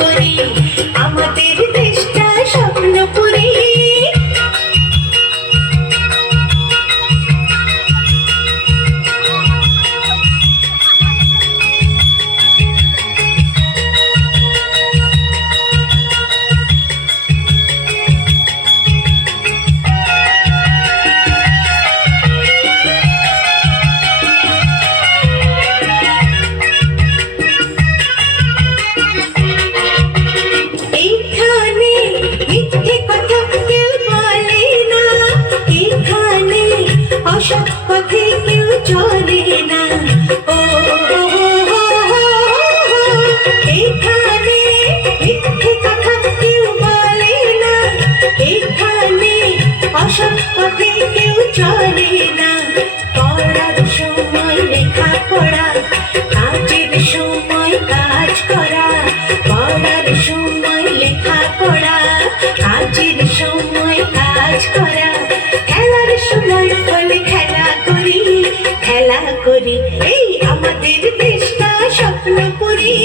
করি আমাদের দেশটা স্বপ্নপুরী। অসৎ পথে কেউ চলে না, ও এখানে মিথ্যে কথা কেউ বলে না, এখানে অসৎ পথে কেউ চলে না। পড়ার সময় লেখা পড়া, কাজের সময় কাজ করা, পড়ার সময় লেখা পড়া, কাজের সময় কাজ করা, খেলার সময় হলে খেলা করি, খেলা করি, এই আমাদের দেশটা স্বপ্নপুরী।